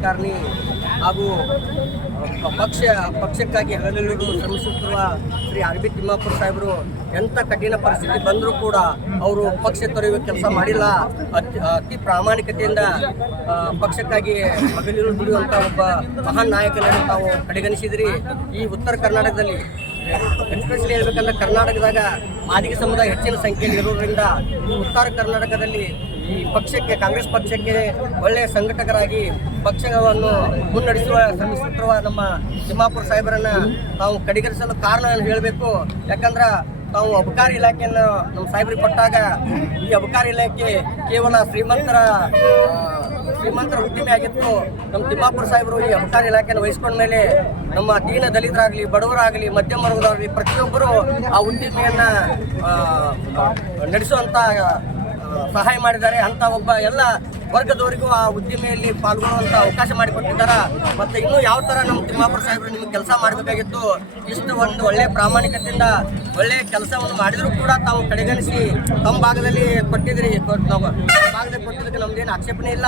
ರಾಜಕಾರಣಿ ಹಾಗೂ ಪಕ್ಷಕ್ಕಾಗಿ ಹಗಲಿರುಳು ಶ್ರಮಿಸುತ್ತಿರುವ ಶ್ರೀ ಆರ್ ಬಿ ತಿಮ್ಮಾಪುರ ಸಾಹೇಬರು ಎಂಥ ಕಠಿಣ ಪರಿಸ್ಥಿತಿ ಬಂದರೂ ಕೂಡ ಅವರು ಪಕ್ಷ ತೊರೆಯುವ ಕೆಲಸ ಮಾಡಿಲ್ಲ. ಅತಿ ಪ್ರಾಮಾಣಿಕತೆಯಿಂದ ಪಕ್ಷಕ್ಕಾಗಿ ಹಗಲಿರುಳು ದುಡಿಯುವಂಥ ಒಬ್ಬ ಮಹಾನ್ ನಾಯಕನನ್ನು ತಾವು ಕಡೆಗಣಿಸಿದ್ರಿ. ಈ ಉತ್ತರ ಕರ್ನಾಟಕದಲ್ಲಿ ಎಸ್ಪೆಷಲಿ ಹೇಳ್ಬೇಕಂದ್ರೆ ಕರ್ನಾಟಕದಾಗ ಮಾದಿಗ ಸಮುದಾಯ ಹೆಚ್ಚಿನ ಸಂಖ್ಯೆಯಲ್ಲಿ ಇರುವುದರಿಂದ ಉತ್ತರ ಕರ್ನಾಟಕದಲ್ಲಿ ಈ ಪಕ್ಷಕ್ಕೆ ಕಾಂಗ್ರೆಸ್ ಪಕ್ಷಕ್ಕೆ ಒಳ್ಳೆಯ ಸಂಘಟಕರಾಗಿ ಪಕ್ಷವನ್ನು ಮುನ್ನಡೆಸುವ ಶ್ರಮಿಸುತ್ತಿರುವ ನಮ್ಮ ತಿಮ್ಮಾಪುರ ಸಾಹೇಬರನ್ನು ನಾವು ಕಡೆಗಣಿಸಲು ಕಾರಣ ಹೇಳಬೇಕು. ಯಾಕಂದ್ರೆ ನಾವು ಅಬಕಾರಿ ಇಲಾಖೆಯನ್ನು ನಮ್ಮ ಸಾಹೇಬರಿಗೆ ಕೊಟ್ಟಾಗ ಈ ಅಬಕಾರಿ ಇಲಾಖೆ ಕೇವಲ ಶ್ರೀಮಂತರ ಉದ್ದಿಮೆ ಆಗಿತ್ತು. ನಮ್ಮ ತಿಮ್ಮಾಪುರ ಸಾಹೇಬರು ಈ ಅಬಕಾರಿ ಇಲಾಖೆಯನ್ನು ವಹಿಸ್ಕೊಂಡ ಮೇಲೆ ನಮ್ಮ ದೀನ ದಲಿತರಾಗಲಿ, ಬಡವರಾಗಲಿ, ಮಧ್ಯಮ ವರ್ಗದವರಾಗಲಿ ಪ್ರತಿಯೊಬ್ಬರು ಆ ಉದ್ದಿಮೆಯನ್ನು ನಡೆಸುವಂಥ ಸಹಾಯ ಮಾಡಿದ್ದಾರೆ. ಅಂಥ ಒಬ್ಬ ಎಲ್ಲ ವರ್ಗದವರಿಗೂ ಆ ಉದ್ದಿಮೆಯಲ್ಲಿ ಪಾಲ್ಗೊಳ್ಳುವಂಥ ಅವಕಾಶ ಮಾಡಿಕೊಟ್ಟಿದ್ದಾರೆ. ಮತ್ತು ಇನ್ನೂ ಯಾವ ಥರ ನಮ್ಮ ತಿಮ್ಮಾಪುರ ಸಾಹೇಬರು ನಿಮಗೆ ಕೆಲಸ ಮಾಡಬೇಕಾಗಿತ್ತು. ಇಷ್ಟು ಒಂದು ಒಳ್ಳೆಯ ಪ್ರಾಮಾಣಿಕತೆಯಿಂದ ಒಳ್ಳೆಯ ಕೆಲಸವನ್ನು ಮಾಡಿದರೂ ಕೂಡ ತಾವು ಕಡೆಗಣಿಸಿ ತಮ್ಮ ಭಾಗದಲ್ಲಿ ಕೊಟ್ಟಿದ್ರಿ. ನಾವು ಭಾಗದಲ್ಲಿ ಕೊಟ್ಟಿದ್ದಕ್ಕೆ ನಮ್ದೇನು ಆಕ್ಷೇಪಣೆ ಇಲ್ಲ.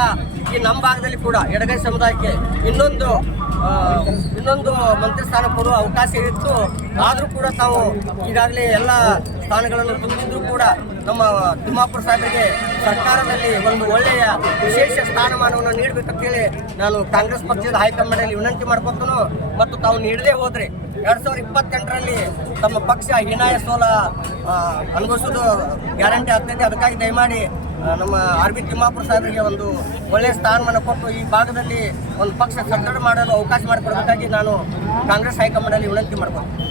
ಈ ನಮ್ಮ ಭಾಗದಲ್ಲಿ ಕೂಡ ಎಡಗೈ ಸಮುದಾಯಕ್ಕೆ ಇನ್ನೊಂದು ಮಂತ್ರಿ ಸ್ಥಾನ ಕೊಡುವ ಅವಕಾಶ ಇತ್ತು. ಆದರೂ ಕೂಡ ತಾವು ಈಗಾಗಲೇ ಎಲ್ಲ ಸ್ಥಾನಗಳನ್ನು ತುಂಬಿದ್ರೂ ಕೂಡ ನಮ್ಮ ತಿಮ್ಮಾಪುರ ಸಾಹೇಬರಿಗೆ ಸರ್ಕಾರದಲ್ಲಿ ಒಂದು ಒಳ್ಳೆಯ ವಿಶೇಷ ಸ್ಥಾನಮಾನವನ್ನು ನೀಡಬೇಕಂತೇಳಿ ನಾನು ಕಾಂಗ್ರೆಸ್ ಪಕ್ಷದ ಹೈಕಮಾಂಡಲ್ಲಿ ವಿನಂತಿ ಮಾಡ್ಕೊತನು. ಮತ್ತು ತಾವು ನೀಡದೇ ಹೋದರೆ 2028ರಲ್ಲಿ ತಮ್ಮ ಪಕ್ಷ ಹೀನಾಯ ಸೋಲ ಅನುಭವಿಸೋದು ಗ್ಯಾರಂಟಿ ಆಗ್ತೈತೆ. ಅದಕ್ಕಾಗಿ ದಯಮಾಡಿ ನಮ್ಮ ಆರ್ ಬಿ ತಿಮ್ಮಾಪುರ ಸಾಹೇಬರಿಗೆ ಒಂದು ಒಳ್ಳೆಯ ಸ್ಥಾನಮಾನ ಕೊಟ್ಟು ಈ ಭಾಗದಲ್ಲಿ ಒಂದು ಪಕ್ಷ ಸದೃಢ ಮಾಡಲು ಅವಕಾಶ ಮಾಡಿಕೊಡಬೇಕಾಗಿ ನಾನು ಕಾಂಗ್ರೆಸ್ ಹೈಕಮಾಂಡಲ್ಲಿ ವಿನಂತಿ ಮಾಡ್ತೀನಿ.